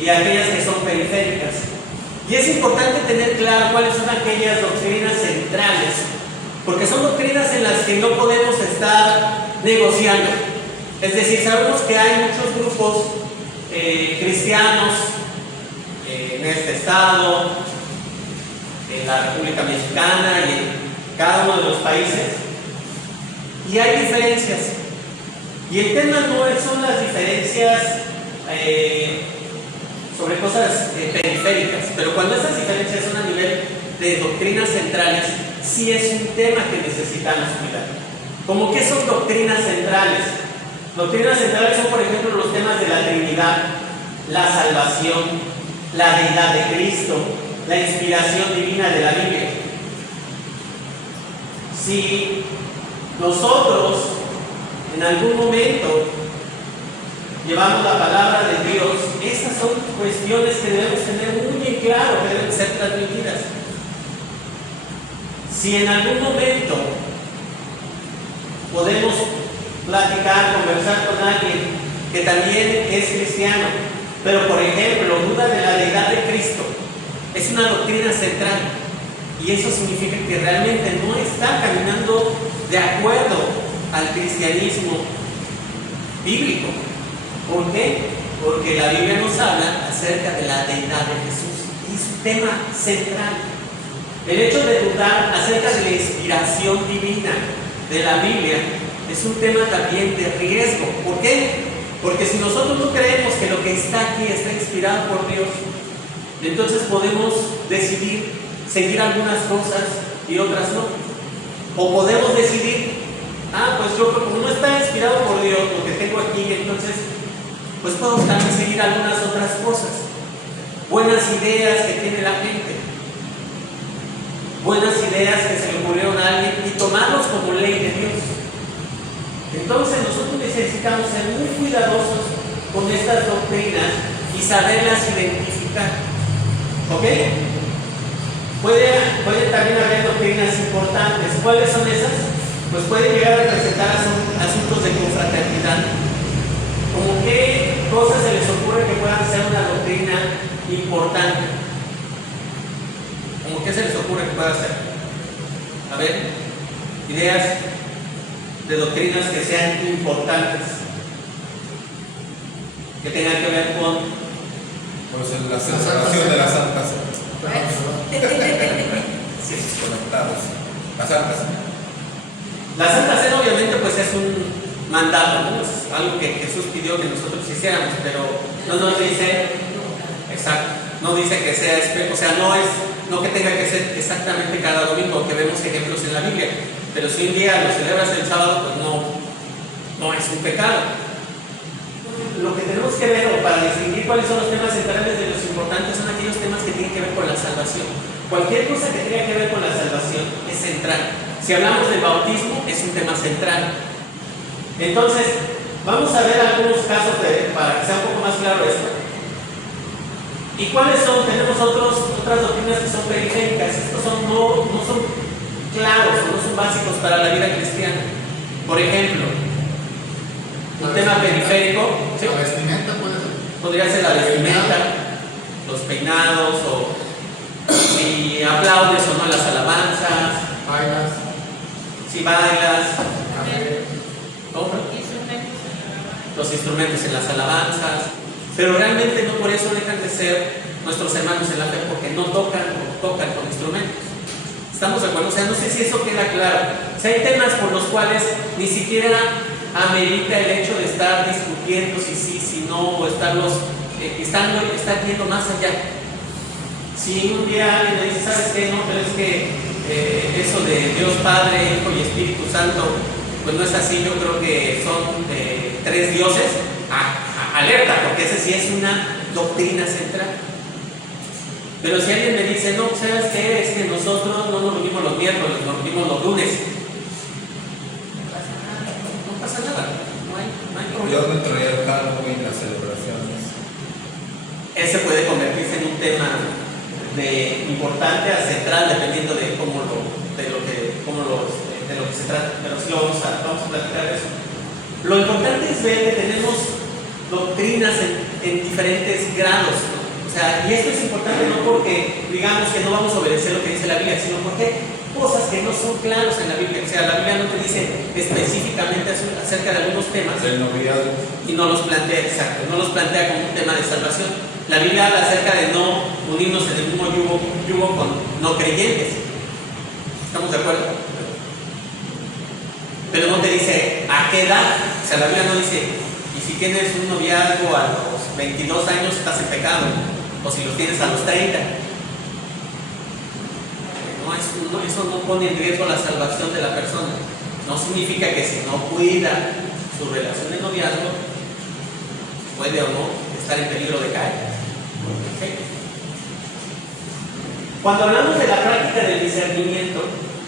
y aquellas que son periféricas. Y es importante tener claro cuáles son aquellas doctrinas centrales, porque son doctrinas en las que no podemos estar negociando. Es decir, sabemos que hay muchos grupos cristianos en este estado, en la República Mexicana y en cada uno de los países, y hay diferencias. Y el tema no son las diferencias sobre cosas periféricas, pero cuando estas diferencias son a nivel de doctrinas centrales, sí es un tema que necesitamos cuidar. ¿Cómo qué son doctrinas centrales? Doctrinas centrales son, por ejemplo, los temas de la Trinidad, la salvación, la deidad de Cristo, la inspiración divina de la Biblia. Si nosotros en algún momento llevamos la palabra de Dios, esas son cuestiones que debemos tener muy en claro, que deben ser transmitidas. Si en algún momento podemos platicar, conversar con alguien que también es cristiano, pero por ejemplo duda de la deidad de Cristo, es una doctrina central, y eso significa que realmente no está caminando de acuerdo al cristianismo bíblico. ¿Por qué? Porque la Biblia nos habla acerca de la deidad de Jesús, y es un tema central. El hecho de dudar acerca de la inspiración divina de la Biblia es un tema también de riesgo. ¿Por qué? Porque si nosotros no creemos que lo que está aquí está inspirado por Dios, entonces podemos decidir seguir algunas cosas y otras no. O podemos decidir, pues yo como no está inspirado por Dios lo que tengo aquí, entonces pues puedo también seguir algunas otras cosas. Buenas ideas que tiene la gente, buenas ideas que se le ocurrieron a alguien, y tomarlos como ley de Dios. Entonces nosotros necesitamos ser muy cuidadosos con estas doctrinas y saberlas identificar. ¿Ok? Puede también haber doctrinas importantes. ¿Cuáles son esas? Pues pueden llegar a representar asuntos de confraternidad. ¿Cómo qué cosas se les ocurre que puedan ser una doctrina importante? ¿Cómo qué se les ocurre que pueda ser? A ver, ideas de doctrinas que sean importantes, que tengan que ver con pues la celebración de las santas. Sí. Conectados. La Santa Cena. La Santa Cena obviamente pues es un mandato, ¿no? Es algo que Jesús pidió que nosotros hiciéramos, pero no nos dice, exacto, no dice que sea, o sea, no que tenga que ser exactamente cada domingo, que vemos ejemplos en la Biblia, pero si un día lo celebras el sábado, pues no es un pecado. Lo que tenemos que ver, o para distinguir cuáles son los temas centrales de los importantes, son aquellos temas que tienen que ver con la salvación. Cualquier cosa que tenga que ver con la salvación es central. Si hablamos del bautismo, es un tema central. Entonces, vamos a ver algunos casos para que sea un poco más claro esto. ¿Y cuáles son? Tenemos otras doctrinas que son periféricas. Estos no son claros, no son básicos para la vida cristiana. Por ejemplo, un tema periférico, ¿sí? La vestimenta puede ser. Podría ser la vestimenta, los peinados, o si aplaudes o no las alabanzas, Bailas. si bailas, Café. ¿cómo? Los instrumentos en las alabanzas, pero realmente no por eso dejan de ser nuestros hermanos en la fe, porque no tocan con instrumentos. ¿Estamos de acuerdo? O sea, no sé si eso queda claro. O sea, hay temas por los cuales ni siquiera amerita el hecho de estar discutiendo si sí, si no, o estar yendo más allá. Si un día alguien me dice, ¿sabes qué? No, pero es que eso de Dios Padre, Hijo y Espíritu Santo, pues no es así. Yo creo que son tres dioses. Alerta, porque esa sí es una doctrina central. Pero si alguien me dice, no, ¿sabes qué? Es que nosotros no nos reunimos los miércoles, nos reunimos los lunes. No pasa nada, no hay problema. Yo entraría el Halloween, las celebraciones. Ese puede convertirse en un tema importante a central, dependiendo de lo que se trata. Pero sí vamos a platicar de eso. Lo importante es ver que tenemos doctrinas en diferentes grados, ¿no? O sea, y esto es importante no porque digamos que no vamos a obedecer lo que dice la Biblia, sino porque hay cosas que no son claros en la Biblia. O sea, la Biblia no te dice específicamente acerca de algunos temas Del noviazgo. y no los plantea, exacto, no los plantea como un tema de salvación. La Biblia habla acerca de no unirnos en el mismo yugo con no creyentes. ¿Estamos de acuerdo? Pero no te dice a qué edad. O sea, la Biblia no dice, y si tienes un noviazgo a los 22 años estás en pecado, o si los tienes a los 30. Eso no pone en riesgo la salvación de la persona. No significa que si no cuida su relación de noviazgo, puede o no estar en peligro de caer. ¿Okay? Cuando hablamos de la práctica del discernimiento,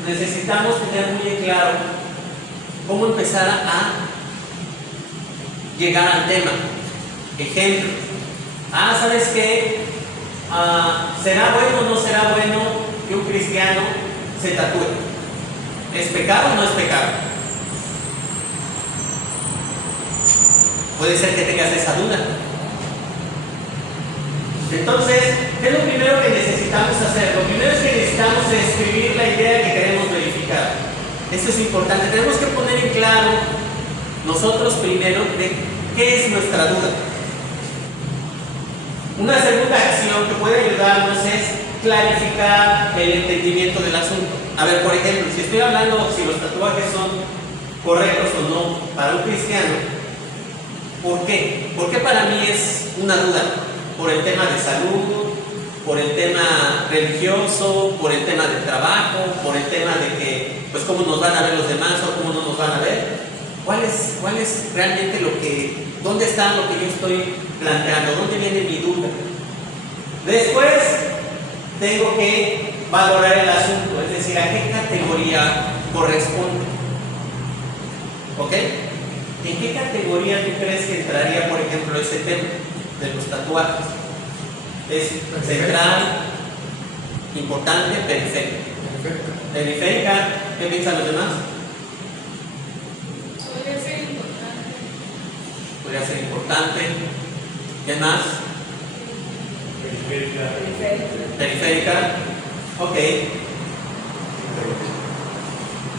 necesitamos tener muy en claro cómo empezar a llegar al tema. Ejemplo, ¿sabes qué? ¿Será bueno o no será bueno que un cristiano se tatúe? ¿Es pecado o no es pecado? Puede ser que tengas esa duda. Entonces, ¿qué es lo primero que necesitamos hacer? Lo primero es que necesitamos escribir la idea que queremos verificar. Eso es importante. Tenemos que poner en claro nosotros primero de qué es nuestra duda. Una segunda acción que puede ayudarnos es clarificar el entendimiento del asunto. A ver, por ejemplo, si estoy hablando si los tatuajes son correctos o no para un cristiano, ¿por qué? ¿Por qué para mí es una duda? ¿Por el tema de salud? ¿Por el tema religioso? ¿Por el tema del trabajo? ¿Por el tema de que, pues, cómo nos van a ver los demás o cómo no nos van a ver? ¿Cuál es realmente dónde está lo que yo estoy planteando? ¿Dónde viene mi duda? Después, tengo que valorar el asunto, es decir, a qué categoría corresponde. ¿Ok? ¿En qué categoría tú crees que entraría, por ejemplo, ese tema de los tatuajes? ¿Es central, importante, periférica? Periférica, ¿qué piensan los demás? Podría ser importante. Podría ser importante. ¿Qué más? Periférica. Ok.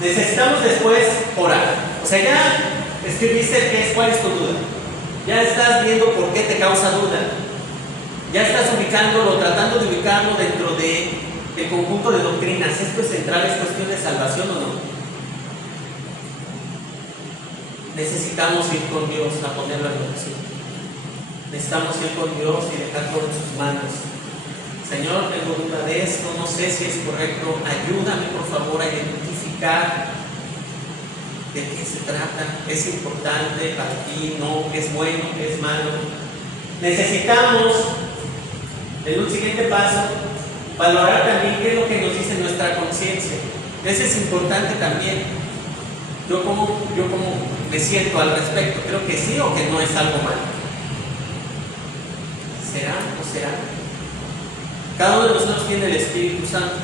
Necesitamos después orar. O sea, ya escribiste cuál es tu duda. Ya estás viendo por qué te causa duda. Ya estás ubicándolo, tratando de ubicarlo dentro del conjunto de doctrinas. ¿Esto es central? ¿Es cuestión de salvación o no? Necesitamos ir con Dios a ponerlo en oración. Necesitamos ir con Dios y dejarlo en sus manos. Señor, tengo duda de esto, no sé si es correcto. Ayúdame, por favor, a identificar de qué se trata. ¿Es importante para ti? ¿No? ¿Es bueno? ¿Es malo? Necesitamos, en un siguiente paso, valorar también qué es lo que nos dice nuestra conciencia. Eso es importante también. Yo como me siento al respecto. Creo que sí o que no es algo malo. ¿Será o será? Cada uno de nosotros tiene el Espíritu Santo.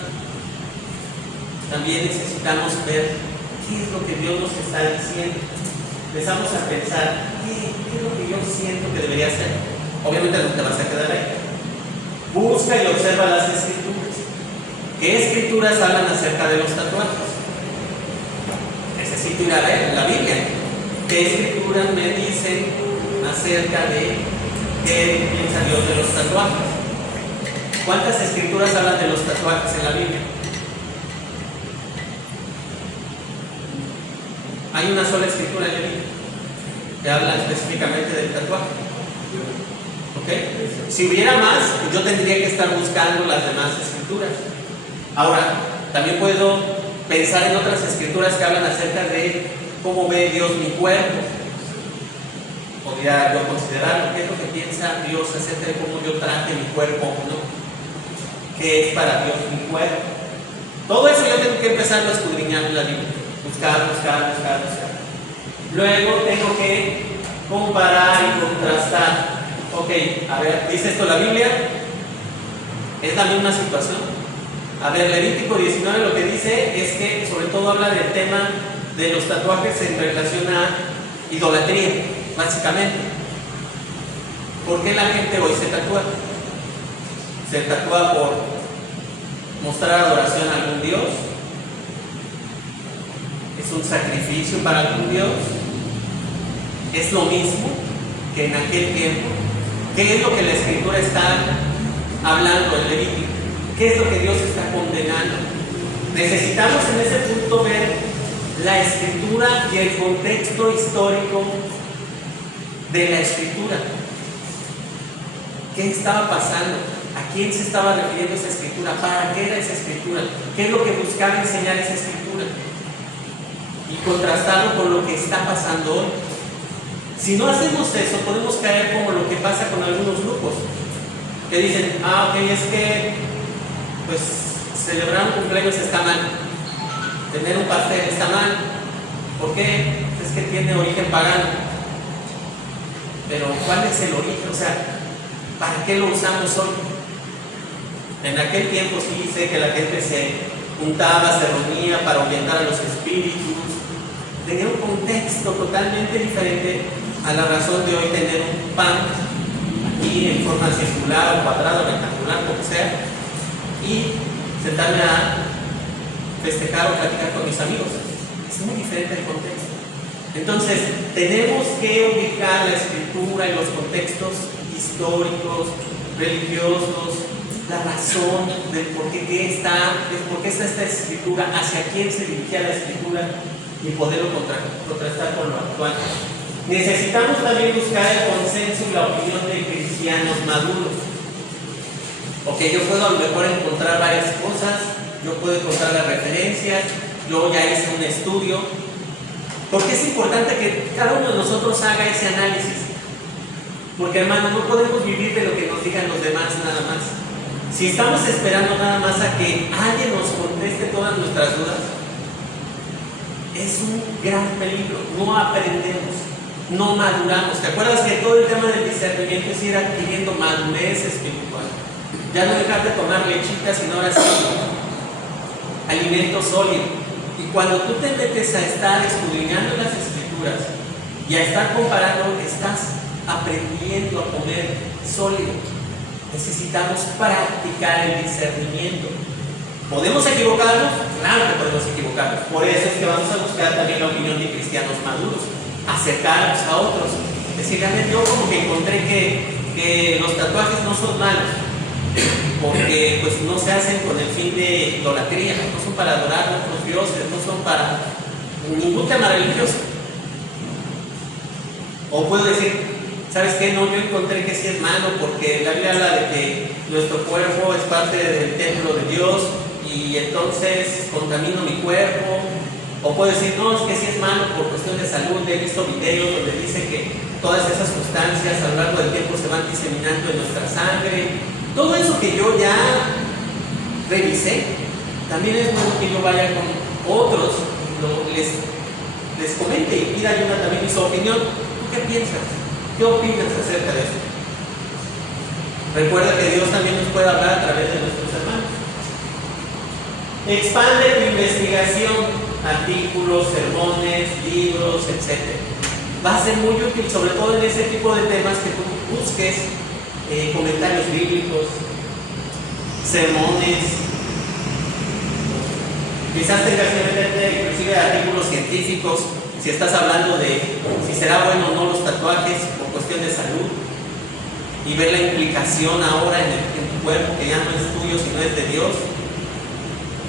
También necesitamos ver qué es lo que Dios nos está diciendo. Empezamos a pensar, ¿qué es lo que yo siento que debería ser? Obviamente no te vas a quedar ahí. Busca y observa las Escrituras. ¿Qué Escrituras hablan acerca de los tatuajes? Necesito ir a ver la Biblia. ¿Qué Escrituras me dicen acerca de qué piensa Dios de los tatuajes? ¿Cuántas Escrituras hablan de los tatuajes en la Biblia? Hay una sola escritura en la Biblia que habla específicamente del tatuaje. ¿Ok? Si hubiera más, yo tendría que estar buscando las demás escrituras. Ahora, también puedo pensar en otras escrituras que hablan acerca de cómo ve Dios mi cuerpo. Podría yo considerar qué es lo que piensa Dios acerca de cómo yo trate mi cuerpo o no. ¿Qué es para Dios mi cuerpo? Todo eso yo tengo que empezar a escudriñar en la Biblia. Buscar. Luego tengo que comparar y contrastar. Ok, a ver, ¿dice esto la Biblia? Es la misma situación. A ver, Levítico 19 lo que dice es que sobre todo habla del tema de los tatuajes en relación a idolatría, básicamente. ¿Por qué la gente hoy se tatúa? Se tatúa por mostrar adoración a algún Dios. Es un sacrificio para algún Dios. Es lo mismo que en aquel tiempo. ¿Qué es lo que la Escritura está hablando en Levítico? ¿Qué es lo que Dios está condenando? Necesitamos en ese punto ver la Escritura y el contexto histórico de la Escritura. ¿Qué estaba pasando? ¿A quién se estaba refiriendo esa Escritura? ¿Para qué era esa Escritura? ¿Qué es lo que buscaba enseñar esa Escritura? Y contrastarlo con lo que está pasando hoy. Si no hacemos eso, podemos caer como lo que pasa con algunos grupos que dicen, ok, es que pues celebrar un cumpleaños está mal, tener un pastel está mal. ¿Por qué? Es que tiene origen pagano. Pero ¿cuál es el origen? O sea, ¿para qué lo usamos hoy? En aquel tiempo sí sé que la gente se juntaba, se reunía para orientar a los espíritus. Tenía un contexto totalmente diferente a la razón de hoy tener un pan aquí en forma circular o cuadrada o rectangular, como sea, y sentarme a festejar o platicar con mis amigos. Es muy diferente el contexto. Entonces, tenemos que ubicar la Escritura y los contextos históricos, religiosos, la razón de por qué está esta Escritura, hacia quién se dirigía la Escritura y poderlo contrastar con lo actual. Necesitamos también buscar el consenso y la opinión de cristianos maduros. Porque yo puedo a lo mejor encontrar varias cosas, yo puedo encontrar las referencias, luego ya hice un estudio. Porque es importante que cada uno de nosotros haga ese análisis. Porque hermano, no podemos vivir de lo que nos digan los demás nada más. Si estamos esperando nada más a que alguien nos conteste todas nuestras dudas, es un gran peligro. No aprendemos, no maduramos. ¿Te acuerdas que todo el tema del discernimiento es ir adquiriendo madurez espiritual? Ya no dejar de tomar lechitas, sino ahora sí alimento sólido. Y cuando tú te metes a estar escudriñando las Escrituras y a estar comparando, estás aprendiendo a comer sólido. Necesitamos practicar el discernimiento. ¿Podemos equivocarnos? Claro que podemos equivocarnos. Por eso es que vamos a buscar también la opinión de cristianos maduros, acercarnos a otros. Decir, a ver, yo como que encontré que los tatuajes no son malos, porque pues no se hacen con el fin de idolatría, no son para adorar a otros dioses, no son para ningún tema religioso. O puedo decir, ¿sabes qué? No, yo encontré que sí es malo, porque la Biblia habla de que nuestro cuerpo es parte del templo de Dios y entonces contamino mi cuerpo. O puedo decir, no, es que sí es malo por cuestión de salud. He visto videos donde dice que todas esas sustancias a lo largo del tiempo se van diseminando en nuestra sangre. Todo eso que yo ya revisé, también es bueno que yo vaya con otros, les comente y pida ayuda también y su opinión. ¿Tú qué piensas? ¿Qué opinas acerca de eso? Recuerda que Dios también nos puede hablar a través de nuestros hermanos. Expande tu investigación, artículos, sermones, libros, etc. Va a ser muy útil, sobre todo en ese tipo de temas que tú busques comentarios bíblicos, sermones. Quizás tengas que meterte inclusive artículos científicos, si estás hablando de si será bueno o no los tatuajes por cuestión de salud, y ver la implicación ahora en tu cuerpo, que ya no es tuyo sino es de Dios.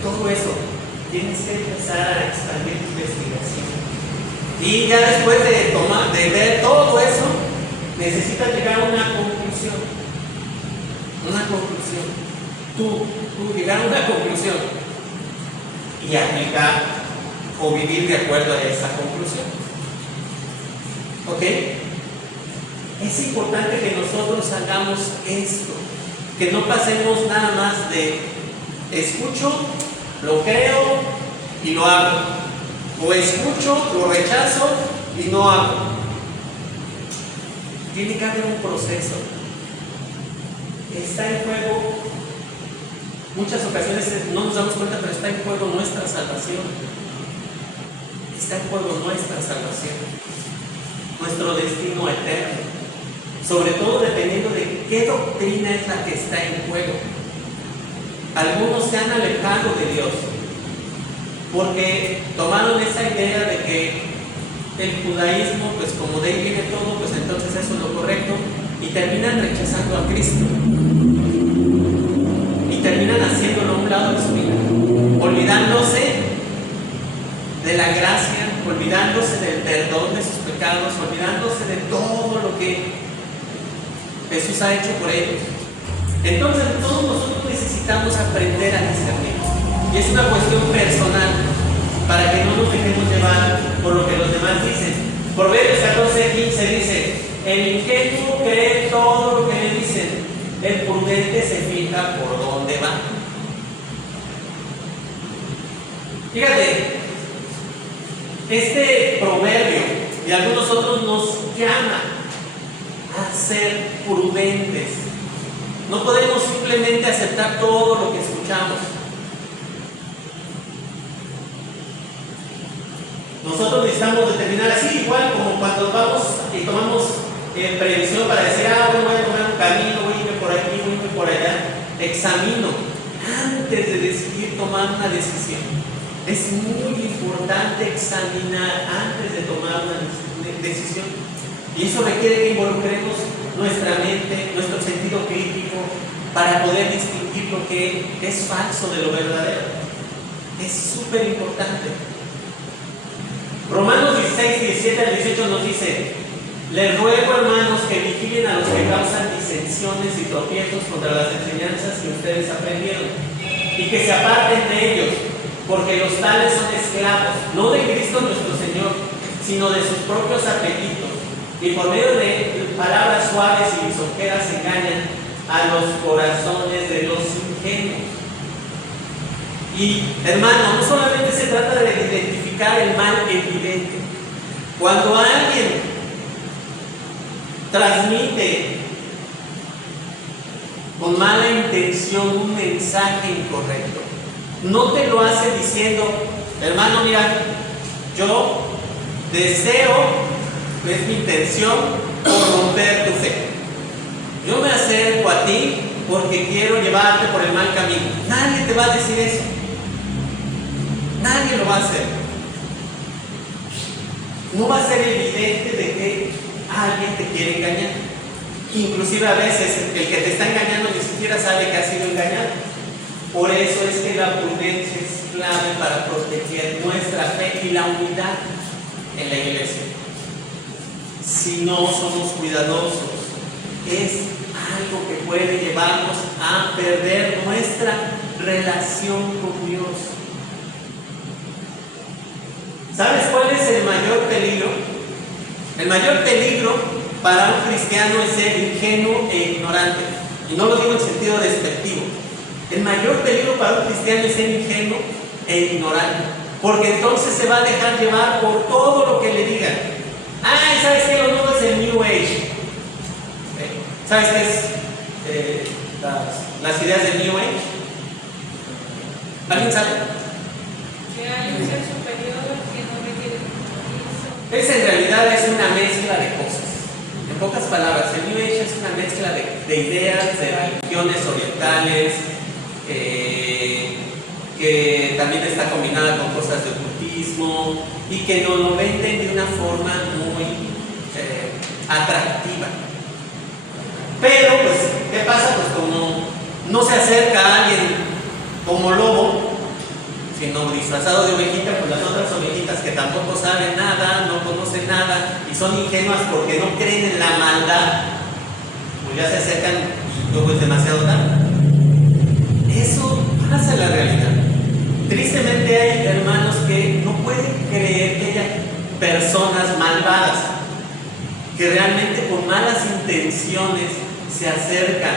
Todo eso tienes que empezar a expandir tu investigación, y ya después de ver todo eso, necesitas llegar a una conclusión. Tú llegar a una conclusión y aplicar o vivir de acuerdo a esa conclusión. ¿Ok? Es importante que nosotros hagamos esto, que no pasemos nada más de escucho, lo creo y lo hago, o escucho, lo rechazo y no hago. Tiene que haber un proceso. Está en juego, muchas ocasiones no nos damos cuenta, pero está en juego nuestra salvación. Está en juego nuestra salvación, nuestro destino eterno. sobre todo dependiendo de qué doctrina es la que está en juego. Algunos se han alejado de Dios porque tomaron esa idea de que el judaísmo, pues como de ahí viene todo, pues entonces eso es lo correcto, y terminan rechazando a Cristo y terminan haciéndolo a un lado de su vida, olvidándose de la gracia, olvidándose del perdón de sus pecados, olvidándose de todo lo que Jesús ha hecho por ellos. Entonces todos nosotros necesitamos aprender a discernir, y es una cuestión personal para que no nos dejemos llevar por lo que los demás dicen. Proverbios 14:15 dice: el ingenuo cree todo lo que le dicen, el prudente se fija por dónde va. Fíjate, este proverbio y algunos otros nos llama a ser prudentes. No podemos simplemente aceptar todo lo que escuchamos. Nosotros necesitamos determinar, así igual como cuando vamos y tomamos previsión para decir, voy a tomar un camino, voy a irme por aquí, voy a irme por allá. Examino antes de decidir tomar una decisión. Es muy importante examinar antes de tomar una decisión. Y eso requiere que involucremos nuestra mente, nuestro sentido crítico, para poder distinguir lo que es falso de lo verdadero. Es súper importante. Romanos 16:17-18 nos dice: les ruego, hermanos, que vigilen a los que causan disensiones y tropiezos contra las enseñanzas que ustedes aprendieron, y que se aparten de ellos, porque los tales son esclavos, no de Cristo nuestro Señor, sino de sus propios apetitos, y por medio de palabras suaves y lisonjeras engañan a los corazones de los ingenuos. Y hermano, no solamente se trata de identificar el mal evidente. Cuando alguien transmite con mala intención un mensaje incorrecto, no te lo hace diciendo: hermano, mira, yo deseo, es mi intención, corromper tu fe. Yo me acerco a ti porque quiero llevarte por el mal camino. Nadie te va a decir eso. Nadie lo va a hacer. No va a ser evidente de que alguien te quiere engañar. Inclusive a veces el que te está engañando ni siquiera sabe que ha sido engañado. Por eso es que la prudencia es clave para proteger nuestra fe y la unidad en la iglesia. Si no somos cuidadosos, es algo que puede llevarnos a perder nuestra relación con Dios. ¿Sabes cuál es el mayor peligro? El mayor peligro para un cristiano es ser ingenuo e ignorante. Y no lo digo en sentido despectivo. El mayor peligro para un cristiano es ser ingenuo e ignorante. Porque entonces se va a dejar llevar por todo lo que le digan. ¿Sabes qué? Lo nuevo es el New Age. ¿Sabes qué es las ideas del New Age? ¿Alguien sabe? Que hay un ser superior que no requiere compromiso. En realidad es una mezcla de cosas. En pocas palabras, el New Age es una mezcla de ideas, de religiones orientales, que también está combinada con cosas de ocultismo y que nos lo venden de una forma muy atractiva. Pero, pues, ¿qué pasa? Pues como no se acerca a alguien como lobo, sino disfrazado de ovejita, pues las otras ovejitas que tampoco saben nada, no conocen nada y son ingenuas porque no creen en la maldad, pues ya se acercan y luego es demasiado tarde. Eso pasa en la realidad. Tristemente hay hermanos que no pueden creer que haya personas malvadas que realmente con malas intenciones se acercan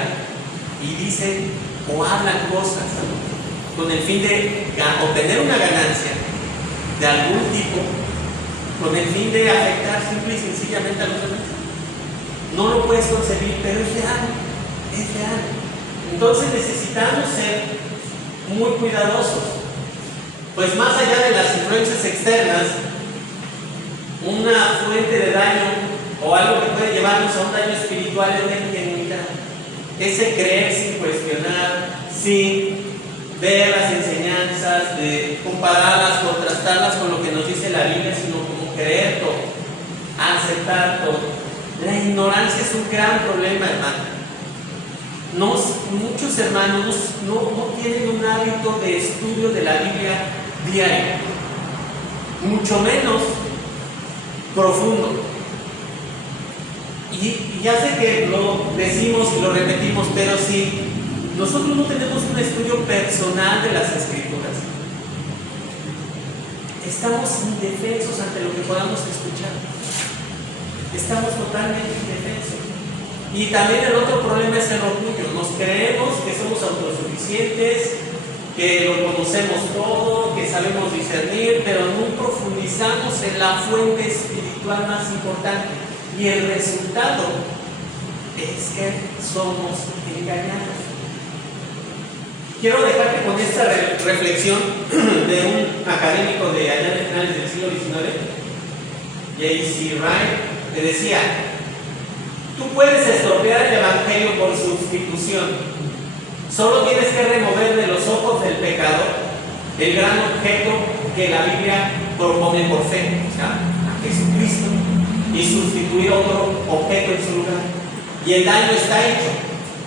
y dicen o hablan cosas con el fin de obtener una ganancia de algún tipo, con el fin de afectar simple y sencillamente a los demás. No lo puedes concebir, pero es real, es real. Entonces necesitamos ser muy cuidadosos, pues más allá de las influencias externas, una fuente de daño o algo que puede llevarnos a un daño espiritual es la ingenuidad. Ese creer sin cuestionar, sin ver las enseñanzas, de compararlas, contrastarlas con lo que nos dice la Biblia, sino como creer todo, aceptar todo. La ignorancia es un gran problema, hermano. Muchos hermanos no tienen un hábito de estudio de la Biblia diario, mucho menos profundo. Y ya sé que lo decimos y lo repetimos, pero si nosotros no tenemos un estudio personal de las Escrituras, estamos indefensos ante lo que podamos escuchar. Estamos totalmente indefensos. Y también el otro problema es el orgullo. Nos creemos que somos autosuficientes, que lo conocemos todo, que sabemos discernir, pero no profundizamos en la fuente espiritual más importante. Y el resultado es que somos engañados. Quiero dejarte con esta reflexión de un académico de allá de finales del siglo XIX, J.C. Ryle, que decía: tú puedes estropear el evangelio por sustitución. Solo tienes que remover de los ojos del pecador el gran objeto que la Biblia propone por fe, o sea, a Jesucristo, y sustituir otro objeto en su lugar. Y el daño está hecho.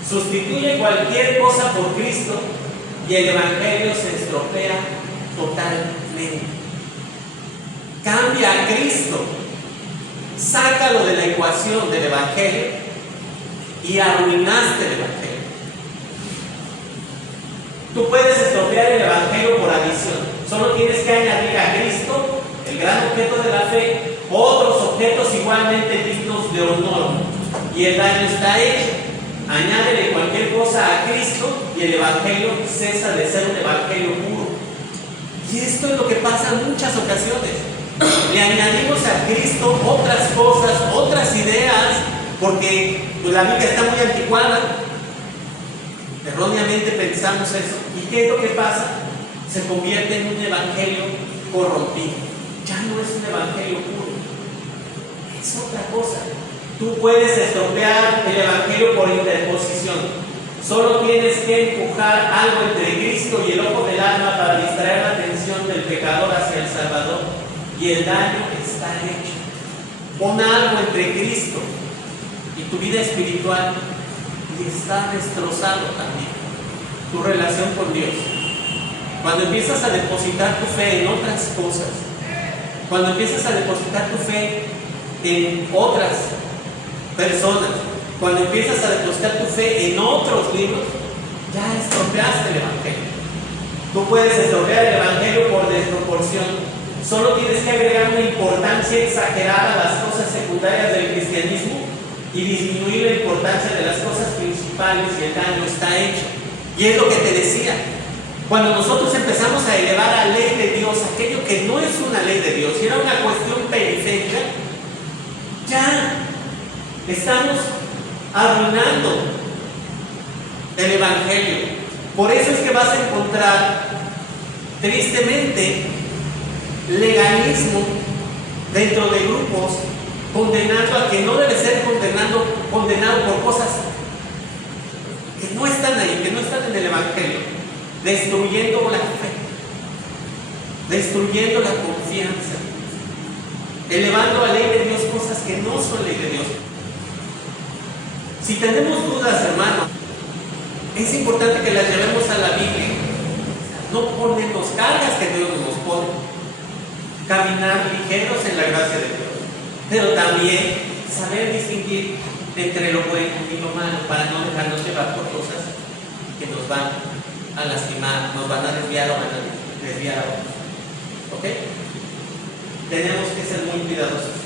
Sustituye cualquier cosa por Cristo y el evangelio se estropea totalmente. Cambia a Cristo, sácalo de la ecuación del evangelio y arruinaste el evangelio. Tú puedes estropear el evangelio por adición. Solo tienes que añadir a Cristo, el gran objeto de la fe, otros objetos igualmente dignos de honor, y el daño está hecho. Añádele cualquier cosa a Cristo y el evangelio cesa de ser un evangelio puro. Y esto es lo que pasa en muchas ocasiones. Le añadimos a Cristo otras cosas, otras ideas, porque la Biblia está muy anticuada. Erróneamente pensamos eso. ¿Y qué es lo que pasa? Se convierte en un evangelio corrompido. Ya no es un evangelio puro, es otra cosa. Tú puedes estropear el evangelio por interposición. Solo tienes que empujar algo entre Cristo y el ojo del alma para distraer la atención del pecador hacia el Salvador, y el daño está hecho. Pon algo entre Cristo y tu vida espiritual y está destrozado también tu relación con Dios. Cuando empiezas a depositar tu fe en otras cosas, cuando empiezas a depositar tu fe en otras personas, cuando empiezas a depositar tu fe en otros libros, ya estropeaste el evangelio. Tú puedes estropear el evangelio por desproporción. Solo tienes que agregar una importancia exagerada a las cosas secundarias del cristianismo y disminuir la importancia de las cosas principales, y el daño está hecho. Y es lo que te decía. Cuando nosotros empezamos a elevar a ley de Dios aquello que no es una ley de Dios, y era una cuestión periférica, ya estamos arruinando el evangelio. Por eso es que vas a encontrar, tristemente, legalismo dentro de grupos condenando a quien no debe ser condenado por cosas que no están ahí, que no están en el evangelio, destruyendo la fe, destruyendo la confianza, elevando a ley de Dios cosas que no son ley de Dios. Si tenemos dudas, hermano, es importante que las llevemos a la Biblia. No ponemos cargas que Dios nos pone. Caminar ligeros en la gracia de Dios, pero también saber distinguir entre lo bueno y lo malo, para no dejarnos llevar por cosas que nos van a lastimar, nos van a desviar o van a desviar a otros. ¿Ok? Tenemos que ser muy cuidadosos.